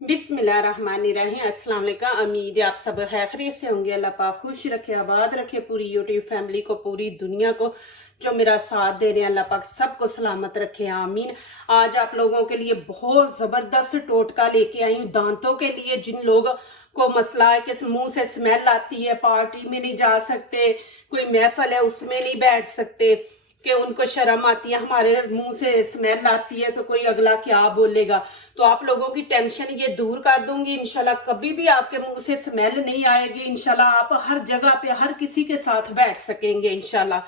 बिस्मिल्लाहिर्रहमानिर्रहीम। अस्सलाम वालेकुम। उम्मीद है आप सब खैरियत से होंगे। अल्लाह पाक खुश रखे, आबाद रखे पूरी यूट्यूब फैमिली को, पूरी दुनिया को जो मेरा साथ दे रहे हैं। अल्लाह पाक सबको सलामत रखे, आमीन। आज आप लोगों के लिए बहुत ज़बरदस्त टोटका लेके आई हूँ दांतों के लिए। जिन लोगों को मसला है कि मुंह से स्मेल आती है, पार्टी में नहीं जा सकते, कोई महफिल है उसमें नहीं बैठ सकते, कि उनको शर्म आती है, हमारे मुंह से स्मेल आती है तो कोई अगला क्या बोलेगा, तो आप लोगों की टेंशन ये दूर कर दूंगी इंशाल्लाह। कभी भी आपके मुंह से स्मेल नहीं आएगी इंशाल्लाह। आप हर जगह पे हर किसी के साथ बैठ सकेंगे इंशाल्लाह।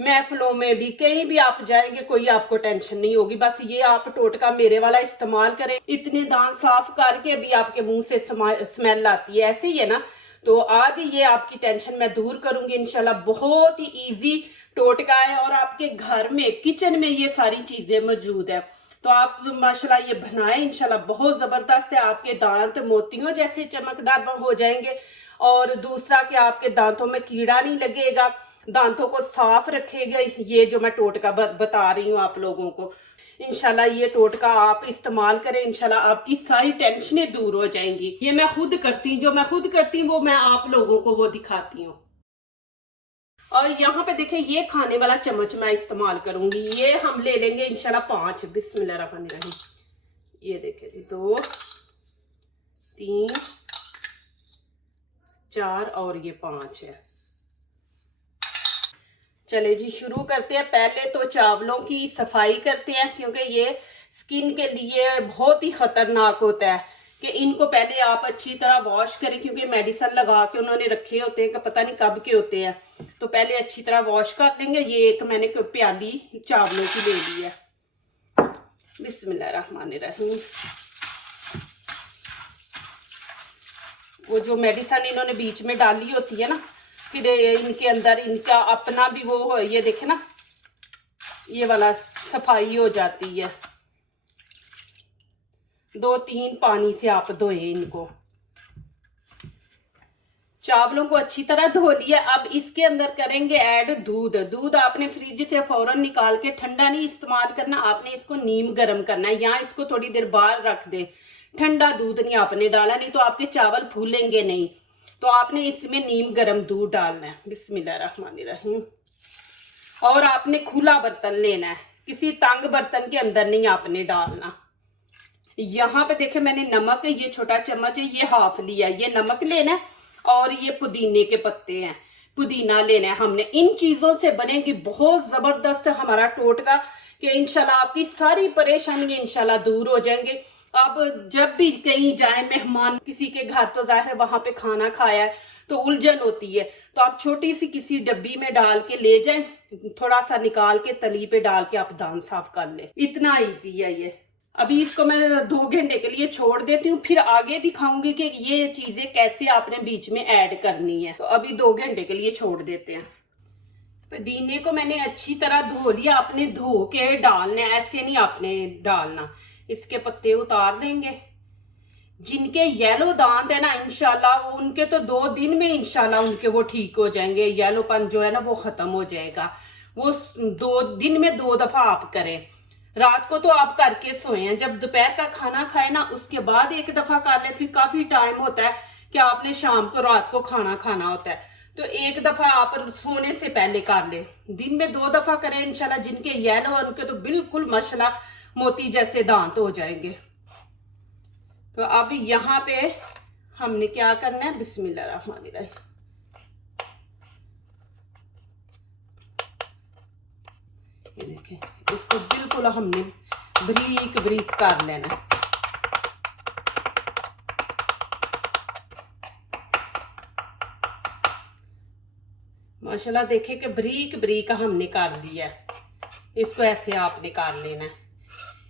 महफिलों में भी कहीं भी आप जाएंगे कोई आपको टेंशन नहीं होगी। बस ये आप टोटका मेरे वाला इस्तेमाल करें। इतने दांत साफ करके भी आपके मुंह से स्मेल आती है, ऐसे ही है ना। तो आज ये आपकी टेंशन मैं दूर करूंगी इंशाल्लाह। बहुत ही इजी टोटका है और आपके घर में किचन में ये सारी चीजें मौजूद है। तो आप माशाल्लाह ये बनाएं इंशाल्लाह। बहुत जबरदस्त है। आपके दांत मोतियों जैसे चमकदार हो जाएंगे। और दूसरा कि आपके दांतों में कीड़ा नहीं लगेगा, दांतों को साफ रखेगा ये जो मैं टोटका बता रही हूँ आप लोगों को। इंशाल्लाह ये टोटका आप इस्तेमाल करें, इंशाल्लाह आपकी सारी टेंशनें दूर हो जाएंगी। ये मैं खुद करती हूँ, जो मैं खुद करती हूँ वो मैं आप लोगों को वो दिखाती हूँ। और यहाँ पे देखें ये खाने वाला चम्मच मैं इस्तेमाल करूंगी। ये हम ले लेंगे इंशाल्लाह 5। बिस्मिल्लाहिर्रहमानिर्रहीम। ये देखें जी, 2 3 4 और ये 5 है। चले जी शुरू करते हैं। पहले तो चावलों की सफाई करते हैं, क्योंकि ये स्किन के लिए बहुत ही खतरनाक होता है कि इनको पहले आप अच्छी तरह वॉश करें, क्योंकि मेडिसिन लगा के उन्होंने रखे होते हैं कि पता नहीं कब के होते हैं। तो पहले अच्छी तरह वॉश कर लेंगे। ये एक मैंने प्याली चावलों की ले ली है। बिस्मिल्लाहिर्रहमानिर्रहीम। वो जो मेडिसिन इन्होंने बीच में डाली होती है ना, फिर इनके अंदर इनका अपना भी वो हो, ये देखे ना, ये वाला सफाई हो जाती है। 2-3 पानी से आप धोए इनको। चावलों को अच्छी तरह धो लिया। अब इसके अंदर करेंगे ऐड दूध। दूध आपने फ्रिज से फौरन निकाल के, ठंडा नहीं इस्तेमाल करना, आपने इसको नीम गर्म करना है, यहाँ इसको थोड़ी देर बाहर रख दे। ठंडा दूध नहीं आपने डाला, नहीं तो आपके चावल फूलेंगे नहीं। तो आपने इसमें नीम गर्म दूध डालना है। बिस्मिल्लाहिर्रहमानिर्रहीम। और आपने खुला बर्तन लेना है, किसी तंग बर्तन के अंदर नहीं आपने डालना। यहाँ पे देखे मैंने नमक, ये छोटा चम्मच है, ये हाफ लिया, ये नमक लेना है। और ये पुदीने के पत्ते हैं, पुदीना लेना है हमने। इन चीजों से बनेगी बहुत जबरदस्त हमारा टोटका कि इंशाल्लाह आपकी सारी परेशानी इंशाल्लाह दूर हो जाएंगे। अब जब भी कहीं जाए मेहमान किसी के घर, तो जाहिर है वहां पे खाना खाया है तो उलझन होती है, तो आप छोटी सी किसी डब्बी में डाल के ले जाएं, थोड़ा सा निकाल के तली पे डाल के आप दांत साफ कर ले। इतना ईजी है ये। अभी इसको मैं 2 घंटे के लिए छोड़ देती हूँ, फिर आगे दिखाऊंगी कि ये चीजें कैसे आपने बीच में ऐड करनी है। तो अभी 2 घंटे के लिए छोड़ देते हैं। पुदीने को मैंने अच्छी तरह धो लिया। आपने धो के डालना, ऐसे नहीं आपने डालना। इसके पत्ते उतार देंगे। जिनके येलो दांत है ना इंशाल्लाह, वो उनके तो 2 दिन में इंशाल्लाह उनके वो ठीक हो जाएंगे। येलोपन जो है ना वो खत्म हो जाएगा। वो 2 दिन में 2 दफा आप करें। रात को तो आप करके सोए हैं, जब दोपहर का खाना खाए ना उसके बाद 1 दफा कर ले। फिर काफी टाइम होता है कि आपने शाम को रात को खाना खाना होता है, तो 1 दफा आप सोने से पहले कर ले। दिन में 2 दफा करें इंशाल्लाह। जिनके येलो उनके तो बिल्कुल माशाल्लाह मोती जैसे दांत हो जाएंगे। तो अब यहाँ पे हमने क्या करना है, बिस्मिल्लाहिर्रहमानिर्रहीम। ये देखें, इसको बिल्कुल हमने बारीक बारीक कर लेना है। माशाल्लाह देखे कि बारीक बारीक हमने कर लिया है। इसको ऐसे आपने कर लेना है।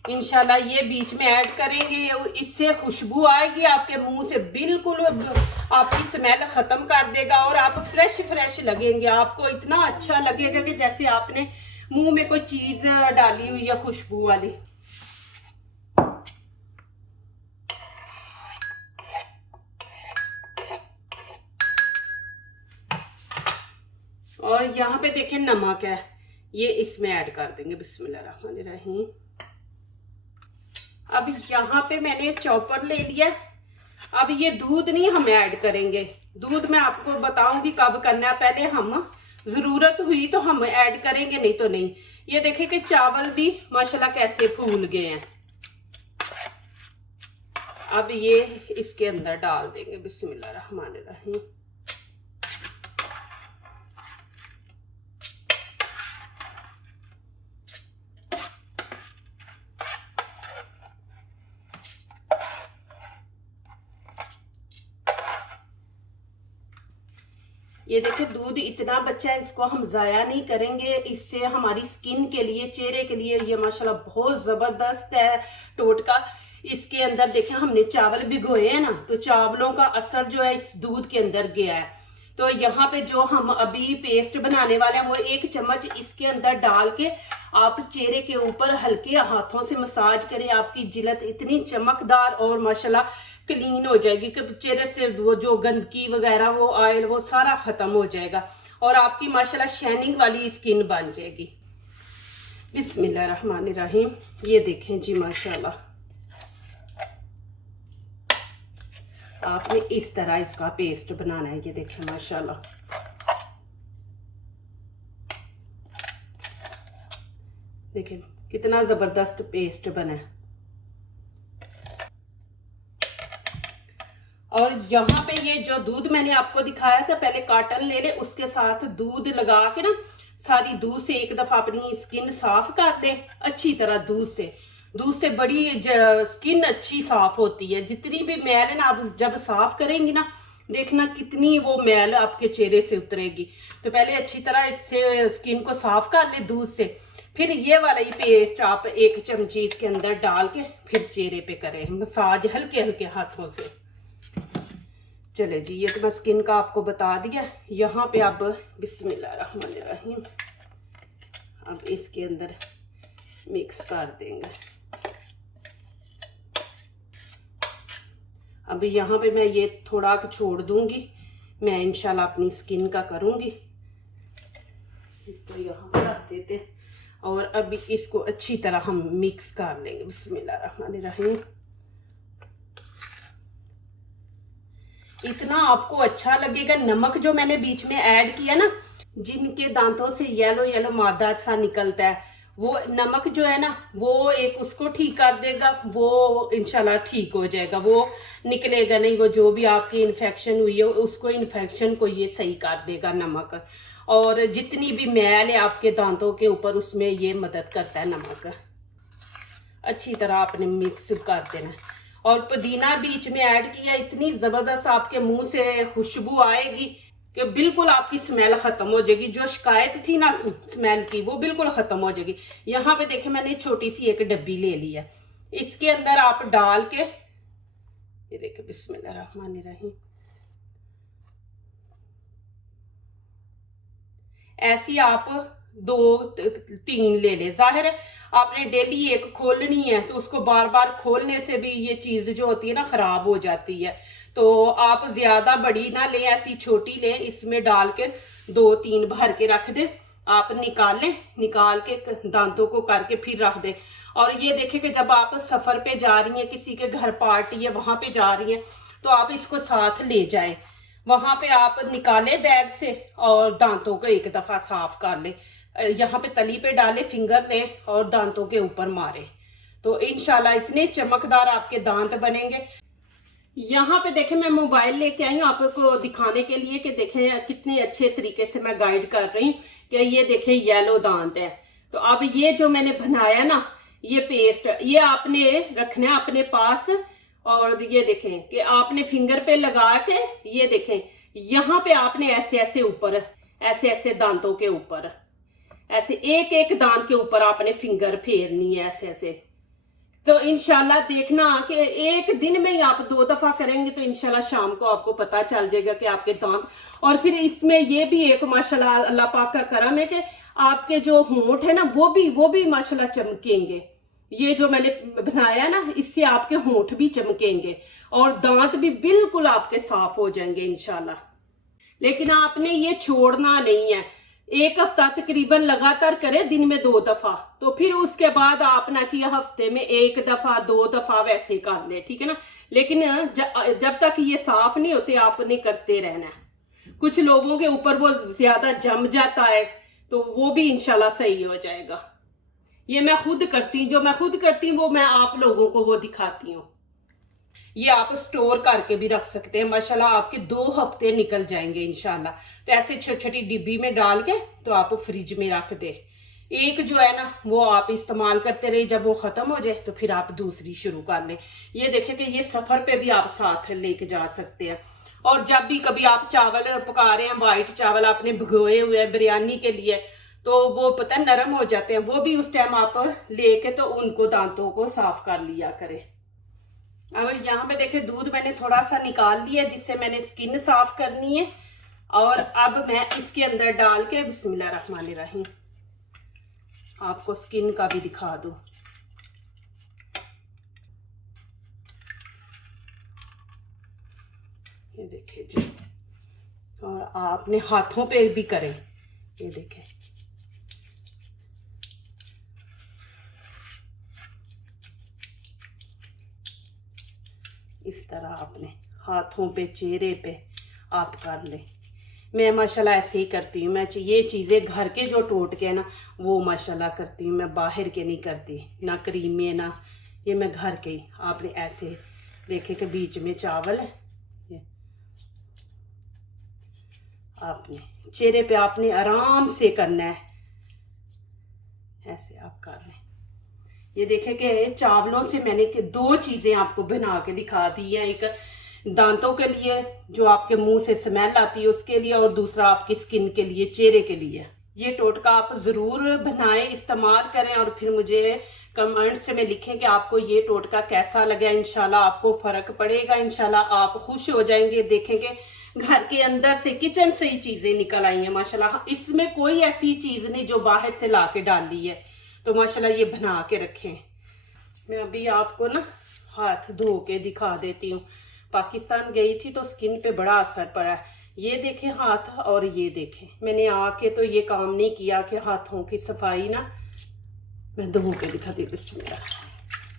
इंशाल्लाह ये बीच में ऐड करेंगे, इससे खुशबू आएगी आपके मुंह से, बिल्कुल आपकी स्मेल खत्म कर देगा और आप फ्रेश फ्रेश लगेंगे। आपको इतना अच्छा लगेगा कि जैसे आपने मुंह में कोई चीज डाली हुई है खुशबू वाली। और यहाँ पे देखें नमक है, ये इसमें ऐड कर देंगे। बिस्मिल्लाहिर्रहमानिर्रहीम। अब यहाँ पे मैंने चॉपर ले लिया। अब ये दूध नहीं हम ऐड करेंगे, दूध मैं आपको बताऊंगी कब करना है, पहले हम जरूरत हुई तो हम ऐड करेंगे, नहीं तो नहीं। ये देखिए कि चावल भी माशाल्लाह कैसे फूल गए हैं। अब ये इसके अंदर डाल देंगे, बिस्मिल्लाहिर्रहमानिर्रहीम। ये देखिए दूध इतना बचा है, इसको हम जाया नहीं करेंगे। इससे हमारी स्किन के लिए, चेहरे के लिए ये माशाल्लाह बहुत जबरदस्त है टोटका। इसके अंदर देखें हमने चावल भिगोए हैं ना, तो चावलों का असर जो है इस दूध के अंदर गया है। तो यहाँ पे जो हम अभी पेस्ट बनाने वाले हैं वो 1 चम्मच इसके अंदर डाल के आप चेहरे के ऊपर हल्के हाथों से मसाज करें। आपकी जिल्द इतनी चमकदार और माशाल्लाह क्लीन हो जाएगी कि चेहरे से वो जो गंदगी वगैरह, वो ऑयल, वो सारा खत्म हो जाएगा और आपकी माशाल्लाह शाइनिंग वाली स्किन बन जाएगी। बिस्मिल्लाहिर्रहमानिर्रहीम। ये देखें जी माशाल्लाह, आपने इस तरह इसका पेस्ट बनाना है। ये देखें माशाल्लाह, देखें कितना जबरदस्त पेस्ट बना है। और यहाँ पे ये जो दूध मैंने आपको दिखाया था, पहले कॉटन ले ले, उसके साथ दूध लगा के ना सारी दूध से एक दफा अपनी स्किन साफ कर ले अच्छी तरह। दूध से बड़ी स्किन अच्छी साफ होती है। जितनी भी मैल है ना, आप जब साफ करेंगी ना, देखना कितनी वो मैल आपके चेहरे से उतरेगी। तो पहले अच्छी तरह इससे स्किन को साफ कर ले दूध से, फिर ये वाला ही पेस्ट आप 1 चमची इसके अंदर डाल के फिर चेहरे पे करें मसाज हल्के हल्के हाथों से। चले जी, ये तो मैं स्किन का आपको बता दिया। यहाँ पे अब बिस्मिल्लाहिर्रहमानिर्रहीम, अब इसके अंदर मिक्स कर देंगे। अब यहाँ पे मैं ये थोड़ा छोड़ दूंगी, मैं इंशाल्लाह अपनी स्किन का करूंगी। इसको यहाँ पर रख देते हैं और अब इसको अच्छी तरह हम मिक्स कर लेंगे। बिस्मिल्लाहिर्रहमानिर्रहीम। इतना आपको अच्छा लगेगा। नमक जो मैंने बीच में ऐड किया ना, जिनके दांतों से येलो येलो मादा सा निकलता है, वो नमक जो है ना, वो एक उसको ठीक कर देगा, वो इंशाल्लाह ठीक हो जाएगा, वो निकलेगा नहीं। वो जो भी आपकी इन्फेक्शन हुई है उसको, इन्फेक्शन को ये सही कर देगा नमक। और जितनी भी मैल है आपके दांतों के ऊपर, उसमें ये मदद करता है नमक। अच्छी तरह आपने मिक्स कर देना। और पुदीना बीच में ऐड किया, इतनी जबरदस्त आपके मुंह से खुशबू आएगी कि बिल्कुल आपकी स्मेल खत्म हो जाएगी। जो शिकायत थी ना स्मेल की, वो बिल्कुल खत्म हो जाएगी। यहाँ पे देखे मैंने छोटी सी एक डब्बी ले ली है, इसके अंदर आप डाल के, ये देखे बिस्मिल्लाहिर्रहमानिर्रहीम, ऐसी आप 2-3 ले ले। जाहिर है आपने डेली एक खोलनी है, तो उसको बार बार खोलने से भी ये चीज जो होती है ना खराब हो जाती है। तो आप ज्यादा बड़ी ना ले, ऐसी छोटी ले, इसमें डाल के 2-3 भर के रख दे। आप निकाल के दांतों को करके फिर रख दे। और ये देखे कि जब आप सफर पे जा रही हैं, किसी के घर पार्टी है वहां पे जा रही हैं, तो आप इसको साथ ले जाएं। वहां पे आप निकाले बैग से और दांतों को एक दफा साफ कर ले। यहाँ पे तली पे डाले, फिंगर ले और दांतों के ऊपर मारे, तो इंशाल्लाह इतने चमकदार आपके दांत बनेंगे। यहाँ पे देखें मैं मोबाइल लेके आई हूँ आपको दिखाने के लिए कि देखें कितने अच्छे तरीके से मैं गाइड कर रही हूँ कि ये देखें येलो दांत है। तो अब ये जो मैंने बनाया ना, ये पेस्ट, ये आपने रखना है अपने पास। और ये देखें कि आपने फिंगर पे लगा के, ये देखें यहाँ पे आपने ऐसे ऐसे ऊपर, ऐसे ऐसे दांतों के ऊपर, ऐसे एक एक दांत के ऊपर आपने फिंगर फेरनी है ऐसे ऐसे। तो इंशाल्लाह देखना कि एक दिन में ही आप 2 दफा करेंगे तो इंशाल्लाह शाम को आपको पता चल जाएगा कि आपके दांत। और फिर इसमें ये भी एक माशाल्लाह अल्लाह पाक का करम है कि आपके जो होंठ है ना, वो भी माशाल्लाह चमकेंगे। ये जो मैंने बनाया ना, इससे आपके होंठ भी चमकेंगे और दांत भी बिल्कुल आपके साफ हो जाएंगे इंशाल्लाह। लेकिन आपने ये छोड़ना नहीं है, एक हफ्ता तकरीबन लगातार करें, दिन में 2 दफा। तो फिर उसके बाद आप ना कि हफ्ते में 1 दफा 2 दफा वैसे कर ले, ठीक है ना। लेकिन जब तक ये साफ नहीं होते आपने करते रहना है। कुछ लोगों के ऊपर वो ज्यादा जम जाता है, तो वो भी इंशाल्लाह सही हो जाएगा। ये मैं खुद करती हूँ, जो मैं खुद करती हूँ वो मैं आप लोगों को वो दिखाती हूँ। ये आप स्टोर करके भी रख सकते हैं, माशाल्लाह आपके 2 हफ्ते निकल जाएंगे इंशाल्लाह। तो ऐसे छोटी छोटी डिब्बी में डाल के तो आप फ्रिज में रख दे। एक जो है ना वो आप इस्तेमाल करते रहे, जब वो खत्म हो जाए तो फिर आप दूसरी शुरू कर ले। ये देखिए कि ये सफर पे भी आप साथ लेके जा सकते हैं। और जब भी कभी आप चावल पका रहे हैं, वाइट चावल आपने भिगोए हुए हैं बिरयानी के लिए, तो वो पता नरम हो जाते हैं, वो भी उस टाइम आप लेके तो उनको दांतों को साफ कर लिया करें। अब यहाँ पे देखे दूध मैंने थोड़ा सा निकाल लिया, जिससे मैंने स्किन साफ करनी है। और अब मैं इसके अंदर डाल के बिस्मिल्लाहिर्रहमानिर्रहीम आपको स्किन का भी दिखा दूं। ये देखे जी, और आपने हाथों पे भी करें। ये देखें, इस तरह आपने हाथों पे चेहरे पे आप कर ले। मैं माशाल्लाह ऐसे ही करती हूँ। मैं ये चीज़ें घर के जो टोटके हैं ना वो माशाल्लाह करती हूँ, मैं बाहर के नहीं करती, ना क्रीम में ना, ये मैं घर के ही। आपने ऐसे देखे कि बीच में चावल है, ये आपने चेहरे पे आपने आराम से करना है, ऐसे आप कर लें। ये देखे कि चावलों से मैंने 2 चीजें आपको बना के दिखा दी है। एक दांतों के लिए जो आपके मुंह से स्मेल आती है उसके लिए, और दूसरा आपकी स्किन के लिए, चेहरे के लिए। ये टोटका आप जरूर बनाएं, इस्तेमाल करें, और फिर मुझे कमेंट्स में लिखें कि आपको ये टोटका कैसा लगा। इंशाल्लाह आपको फर्क पड़ेगा, इंशाल्लाह आप खुश हो जाएंगे। देखेंगे घर के अंदर से, किचन से ही चीजें निकल आई हैं माशाल्लाह। इसमें कोई ऐसी चीज नहीं जो बाहर से ला के डाली है। तो माशाल्लाह ये बना के रखें। मैं अभी आपको ना हाथ धो के दिखा देती हूँ। पाकिस्तान गई थी तो स्किन पे बड़ा असर पड़ा है। ये देखें हाथ, और ये देखें मैंने आके तो ये काम नहीं किया कि हाथों की सफाई ना मैं धो के दिखाती हूँ। बिस्मिल्लाह।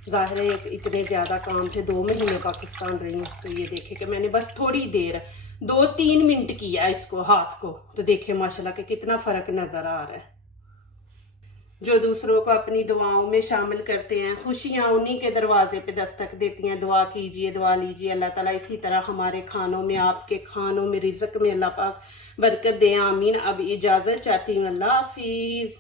ज़ाहिर है इतने ज़्यादा काम थे, 2 महीने पाकिस्तान रही हूँ। तो ये देखे कि मैंने बस थोड़ी देर 2-3 मिनट किया इसको, हाथ को, तो देखे माशाल्लाह कि कितना फ़र्क नज़र आ रहा है। जो दूसरों को अपनी दुआओं में शामिल करते हैं, खुशियां उन्हीं के दरवाजे पे दस्तक देती हैं। दुआ कीजिए, दुआ लीजिए, अल्लाह ताला इसी तरह हमारे खानों में, आपके खानों में, रिज़्क में अल्लाह पाक बरकत दे, आमीन। अब इजाज़त चाहती हूँ, अल्लाह हाफिज़।